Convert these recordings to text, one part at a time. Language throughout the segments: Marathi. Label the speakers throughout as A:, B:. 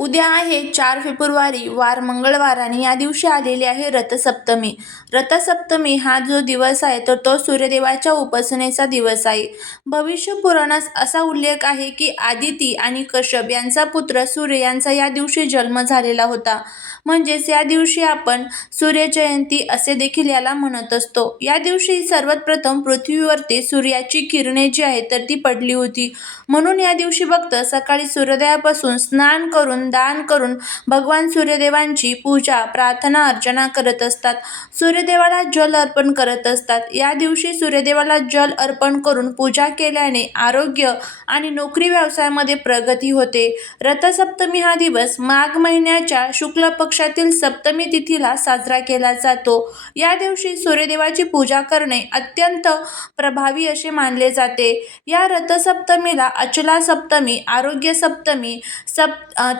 A: उद्या आहे चार फेब्रुवारी वार मंगळवार आणि या दिवशी आलेली आहे रथसप्तमी. रथसप्तमी हा जो दिवस आहे तर तो सूर्यदेवाच्या उपासनेचा दिवस आहे. भविष्य पुराणास असा उल्लेख आहे की आदिती आणि कश्यप यांचा पुत्र सूर्य यांचा या दिवशी जन्म झालेला होता. म्हणजेच या दिवशी आपण सूर्यजयंती असे देखील याला म्हणत असतो. या दिवशी सर्वात प्रथम पृथ्वीवरती सूर्याची किरणे जी आहेत तर ती पडली होती. म्हणून या दिवशी भक्त सकाळी सूर्योदयापासून स्नान करून दान करून भगवान सूर्यदेवांची पूजा प्रार्थना अर्चना करत असतात. सूर्यदेवाला जल अर्पण करत असतात. या दिवशी सूर्यदेवाला जल अर्पण करून पूजा केल्याने आरोग्य आणि नोकरी व्यवसायामध्ये प्रगती होते. रथसप्तमी हा दिवस माघ महिन्याच्या शुक्ल पक्षातील सप्तमी तिथीला साजरा केला जातो. या दिवशी सूर्यदेवाची पूजा करणे अत्यंत प्रभावी असे मानले जाते. या रथसप्तमीला अचला सप्तमी आरोग्य सप्तमी सप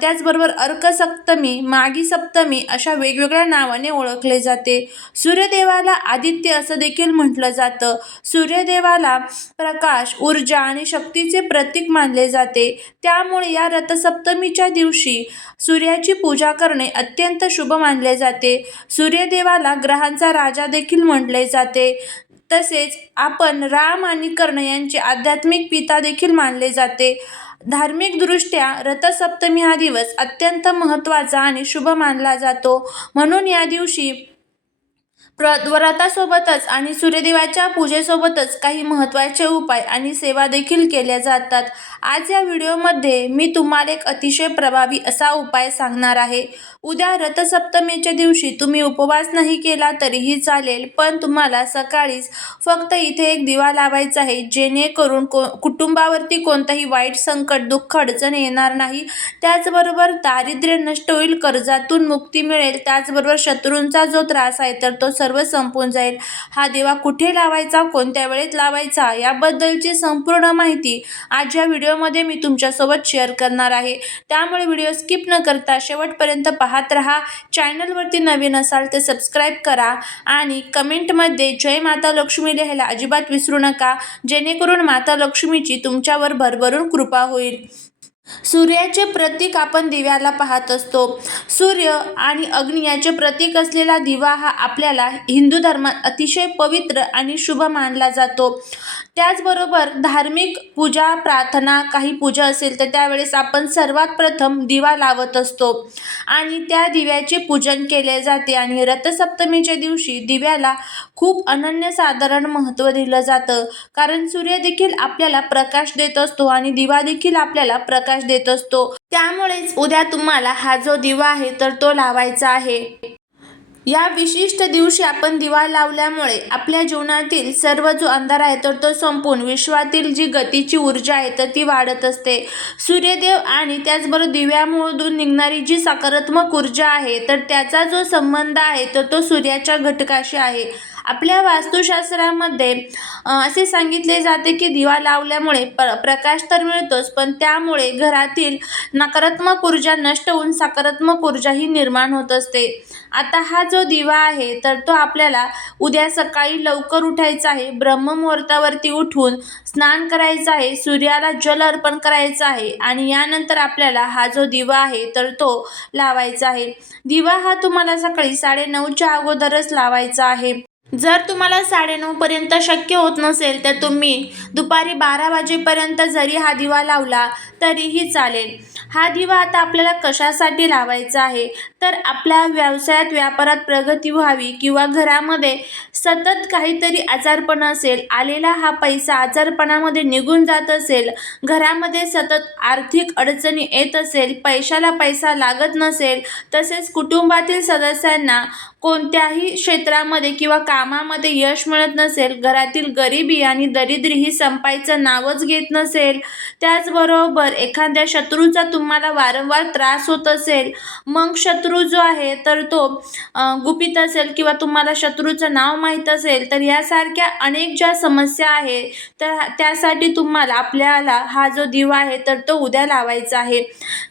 A: त्या त्याचबरोबर अर्कसप्तमी मागी सप्तमी अशा वेगवेगळ्या नावाने ओळखले जाते. सूर्यदेवाला आदित्य असं देखील म्हटलं जातं. सूर्यदेवाला प्रकाश ऊर्जा आणि शक्तीचे प्रतीक मानले जाते. त्यामुळे या रथसप्तमीच्या दिवशी सूर्याची पूजा करणे अत्यंत शुभ मानले जाते. सूर्यदेवाला ग्रहांचा राजा देखील म्हटले जाते. तसेच आपण राम आणि कर्ण यांचे आध्यात्मिक पिता देखील मानले जाते. धार्मिकदृष्ट्या रथसप्तमी हा दिवस अत्यंत महत्त्वाचा आणि शुभ मानला जातो. म्हणून या दिवशी व्रत व्रतासोबतच आणि सूर्यदेवाच्या पूजेसोबतच काही महत्त्वाचे उपाय आणि सेवा देखील केल्या जातात. आज या व्हिडिओमध्ये मी तुम्हाला एक अतिशय प्रभावी असा उपाय सांगणार आहे. उद्या रथसप्तमीच्या दिवशी तुम्ही उपवास नाही केला तरीही चालेल पण तुम्हाला सकाळीच फक्त इथे एक दिवा लावायचा आहे जेणेकरून को कुटुंबावरती कोणताही वाईट संकट दुःख अडचण येणार नाही. त्याचबरोबर दारिद्र्य नष्ट होईल कर्जातून मुक्ती मिळेल त्याचबरोबर शत्रूंचा जो त्रास आहे तर तो सर्व संपून जाईल. हा दिवा कुठे लावायचा कोणत्या वेळेत लावायचा याबद्दलची संपूर्ण माहिती आज या व्हिडिओमध्ये मी तुमच्यासोबत शेअर करणार आहे. त्यामुळे व्हिडिओ स्किप न करता शेवटपर्यंत पाहत राहा. चॅनलवरती नवीन असाल तर सबस्क्राईब करा आणि कमेंटमध्ये जय माता लक्ष्मी लिहायला अजिबात विसरू नका. जेणेकरून माता लक्ष्मीची तुमच्यावर भरभरून कृपा होईल. सूर्याचे प्रतीक आपण दिव्याला पाहत असतो. सूर्य आणि अग्नी याचे प्रतीक असलेला दिवा हा आपल्याला हिंदू धर्मात अतिशय पवित्र आणि शुभ मानला जातो. त्याचबरोबर धार्मिक पूजा प्रार्थना काही पूजा असेल तर त्यावेळेस आपण सर्वात प्रथम दिवा लावत असतो. आणि त्या दिव्याचे पूजन केले जाते आणि रथसप्तमीच्या दिवशी दिव्याला खूप अनन्यसाधारण महत्त्व दिलं जातं. कारण सूर्य देखील आपल्याला प्रकाश देत असतो आणि दिवा देखील आपल्याला प्रकाश देत असतो. त्यामुळेच उद्या तुम्हाला हा जो दिवा आहे तर तो लावायचा आहे. या विशिष्ट दिवशी आपण दिवा लावल्यामुळे आपल्या जीवनातील सर्व जो अंधार आहे तर तो संपून विश्वातील जी गतीची ऊर्जा आहे तर ती वाढत असते. सूर्यदेव आणि त्याचबरोबर दिव्यामधून निघणारी जी सकारात्मक ऊर्जा आहे तर त्याचा जो संबंध आहे तर तो सूर्याच्या घटकाशी आहे. आपल्या वास्तुशास्त्रामध्ये असे सांगितले जाते की दिवा लावल्यामुळे प प्रकाश तर मिळतोच पण त्यामुळे घरातील नकारात्मक ऊर्जा नष्ट होऊन सकारात्मक ऊर्जाही निर्माण होत असते. आता हा जो दिवा आहे तर तो आपल्याला उद्या सकाळी लवकर उठायचा आहे. ब्रह्ममुहूर्तावरती उठून स्नान करायचं आहे. सूर्याला जल अर्पण करायचं आहे आणि यानंतर आपल्याला हा जो दिवा आहे तर तो लावायचा आहे. दिवा हा तुम्हाला सकाळी साडेनऊच्या अगोदरच लावायचा आहे. जर तुम्हाला साडेनऊपर्यंत शक्य होत नसेल तर तुम्ही दुपारी बारा वाजेपर्यंत जरी हा दिवा लावला तरीही चालेल. हा दिवा आता आपल्याला कशासाठी लावायचा आहे? तर आपल्या व्यवसायात व्यापारात प्रगती व्हावी किंवा घरामध्ये सतत काहीतरी आजारपण असेल आलेला हा पैसा आजारपणामध्ये निघून जात असेल घरामध्ये सतत आर्थिक अडचणी येत असेल पैशाला पैसा लागत नसेल तसेच कुटुंबातील सदस्यांना कोणत्याही क्षेत्रामध्ये किंवा कामामध्ये यश मिळत नसेल घरातील गरिबी आणि दरिद्री ही संपायचं नावच घेत नसेल त्याचबरोबर जर एखाद्या शत्रूचा तुम्हाला वारंवार त्रास होत असेल मग शत्रू जो आहे तर तो गुपित असेल किंवा तुम्हाला शत्रूचं नाव माहीत असेल तर यासारख्या अनेक ज्या समस्या आहे तर त्यासाठी तुम्हाला आपल्याला हा जो दिवा आहे तर तो उद्या लावायचा आहे.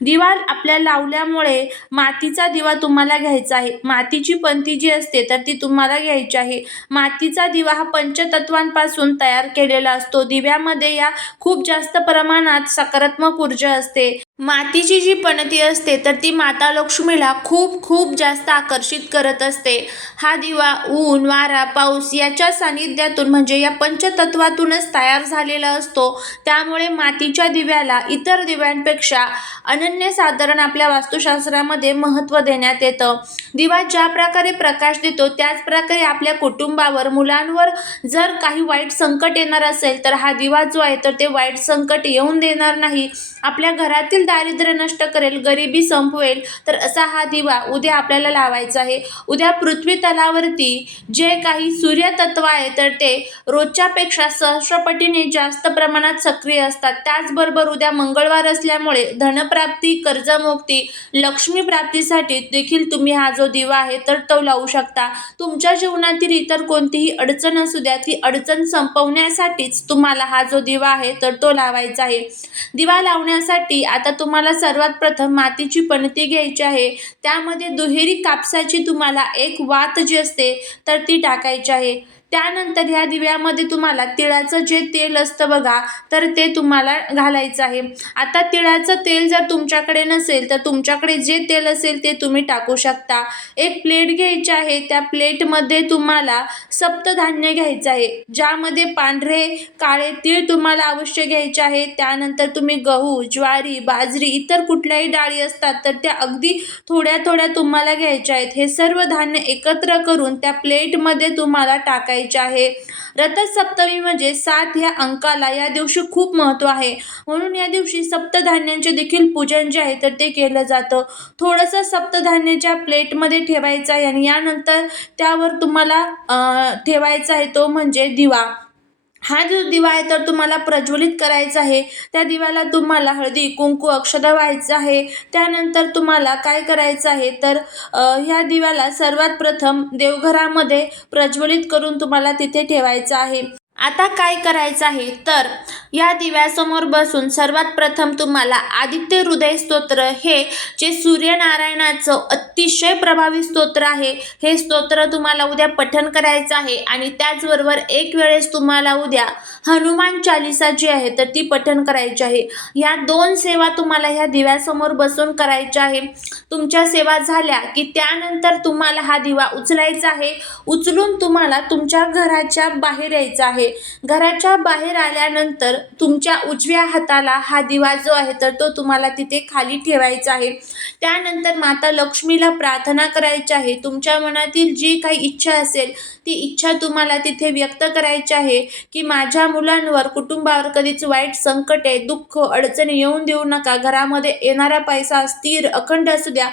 A: दिवा आपल्या लावल्यामुळे मातीचा दिवा तुम्हाला घ्यायचा आहे. मातीची पंती जी असते तर ती तुम्हाला घ्यायची आहे. मातीचा दिवा हा पंचतत्वांपासून तयार केलेला असतो. दिव्यामध्ये या खूप जास्त प्रमाणात सकारात्मक ऊर्जा असते. मातीची जी पणती असते तर ती माता लक्ष्मीला खूप खूप जास्त आकर्षित करत असते. हा दिवा ऊन वारा पाऊस याच्या सानिध्यातून म्हणजे या पंचतत्वातूनच तयार झालेला असतो. त्यामुळे मातीच्या दिव्याला इतर दिव्यांपेक्षा अनन्यसाधारण आपल्या वास्तुशास्त्रामध्ये महत्त्व देण्यात येतं. दिवा ज्या प्रकारे प्रकाश देतो त्याच प्रकारे आपल्या कुटुंबावर मुलांवर जर काही वाईट संकट येणार असेल तर हा दिवा जो आहे तर ते वाईट संकट येऊन देणार नाही. आपल्या घरातील दारिद्र्य नष्ट करेल गरिबी संपवेल तर असा हा दिवा उद्या आपल्याला लावायचा आहे. उद्या पृथ्वी तलावरती जे काही सूर्यतत्व आहे तर ते रोजच्यापेक्षा सहस्रपटीने जास्त प्रमाणात सक्रिय असतात. त्याचबरोबर उद्या मंगळवार असल्यामुळे धनप्राप्ती कर्जमुक्ती लक्ष्मी प्राप्तीसाठी देखील तुम्ही हा जो दिवा आहे तर तो लावू शकता. तुमच्या जीवनातील इतर कोणतीही अडचण असू द्या ती अडचण संपवण्यासाठीच तुम्हाला हा जो दिवा आहे तर तो लावायचा आहे. दिवा लावण्यासाठी आता तुम्हाला सर्वात प्रथम मातीची पणती घ्यायची आहे. त्यामध्ये दुहेरी कापसाची तुम्हाला एक वात जी असते तर ती टाकायची आहे. त्यानंतर ह्या दिव्यामध्ये तुम्हाला तिळाचं जे तेल असतं बघा तर ते तुम्हाला घालायचं आहे. आता तिळाचं तेल जर तुमच्याकडे नसेल तर तुमच्याकडे जे तेल असेल ते तुम्ही टाकू शकता. एक प्लेट घ्यायची आहे त्या प्लेटमध्ये तुम्हाला सप्तधान्य घ्यायचं आहे ज्यामध्ये पांढरे काळे तीळ तुम्हाला अवश्य घ्यायचे आहे. त्यानंतर तुम्ही गहू ज्वारी बाजरी इतर कुठल्याही डाळी असतात तर त्या अगदी थोड्या थोड्या तुम्हाला घ्यायच्या आहेत. हे सर्व धान्य एकत्र करून त्या प्लेटमध्ये तुम्हाला टाकायचं आहे. रथसप्तमी म्हणजे सात ह्या अंकाला या दिवशी खूप महत्त्व आहे. म्हणून या दिवशी सप्तधान्यांचे देखील पूजन जे आहे तर ते केलं जातं. थोडंसं सप्तधान्य ज्या प्लेटमध्ये ठेवायचं आहे आणि यानंतर त्यावर तुम्हाला ठेवायचा आहे तो म्हणजे दिवा. हा जो दिवा आहे तर तुम्हाला प्रज्वलित करायचा आहे. त्या दिव्याला तुम्हाला हळदी कुंकू अक्षदा व्हायचं आहे. त्यानंतर तुम्हाला काय करायचं आहे तर ह्या दिव्याला सर्वात प्रथम देवघरामध्ये प्रज्वलित करून तुम्हाला तिथे ठेवायचं आहे. आता काय करायचं आहे? तर या दिव्यासमोर बसून सर्वात प्रथम तुम्हाला आदित्य हृदय स्तोत्र हे जे सूर्यनारायणाचं अतिशय प्रभावी स्तोत्र आहे हे स्तोत्र तुम्हाला उद्या पठण करायचं आहे आणि त्याचबरोबर एक वेळेस तुम्हाला उद्या हनुमान चालिसा जी आहे तर ती पठण करायची आहे. ह्या दोन सेवा तुम्हाला ह्या दिव्यासमोर बसून करायच्या आहे. तुमच्या सेवा झाल्या की त्यानंतर तुम्हाला हा दिवा उचलायचा आहे. उचलून तुम्हाला तुमच्या घराच्या बाहेर यायचं आहे. घराच्या बाहेर आल्यानंतर तुमच्या उजव्या हाताला हा दिवा जो आहे तर तो तुम्हाला तिथे खाली ठेवायचा आहे. त्यानंतर माता लक्ष्मीला प्रार्थना करायची आहे. तुमच्या मनातील जी काही इच्छा असेल ती इच्छा तुम्हाला तिथे व्यक्त करायची आहे की माझ्या मुलांवर कुटुंबावर कधीच वाईट संकटे दुःख अडचणी येऊन देऊ नका. घरामध्ये येणारा पैसा स्थिर अखंड असू द्या.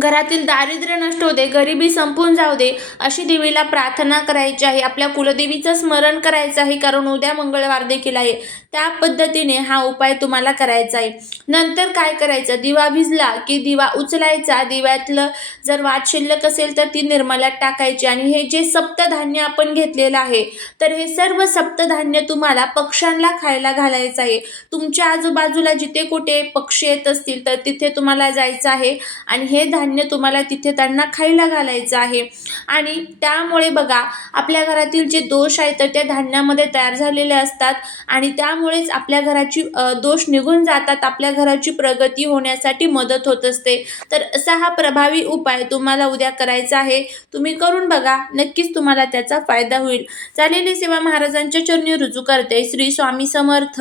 A: घरातील दारिद्र्य नष्ट होऊ दे गरिबी संपून जाऊ दे अशी देवीला प्रार्थना करायची आहे. आपल्या कुलदेवीचं स्मरण करायचं आहे कारण उद्या मंगळवार देखील आहे. त्या पद्धतीने हा उपाय तुम्हाला करायचा आहे. नंतर काय करायचं? दिवा भिजला की दिवा उचलायचा. दिव्यातलं जर वाद शिल्लक असेल तर ती निर्मल्यात टाकायची. आणि हे जे सप्तधान्य आपण घेतलेलं आहे तर हे सर्व सप्तधान्य तुम्हाला पक्ष्यांना खायला घालायचं आहे. तुमच्या आजूबाजूला जिथे कुठे पक्षी येत असतील तर तिथे तुम्हाला जायचं आहे. आणि हे धान्य तुम्हाला तिथे त्यांना खायला घालायचं आहे. आणि त्यामुळे बघा आपल्या घरातील जे दोष आहेत तर त्या धान्यामध्ये तयार झालेले असतात. आणि त्यामुळेच आपल्या घराची दोष निघून जातात. आपल्या घराची प्रगती होण्यासाठी मदत होत असते. तर असा हा प्रभावी उपाय तुम्हाला उद्या करायचा आहे. तुम्ही करून बघा. नक्कीच तुम्हाला त्याचा फायदा होईल. चालेली सेवा महाराजांच्या चरणी रुजू करते. श्री स्वामी समर्थ.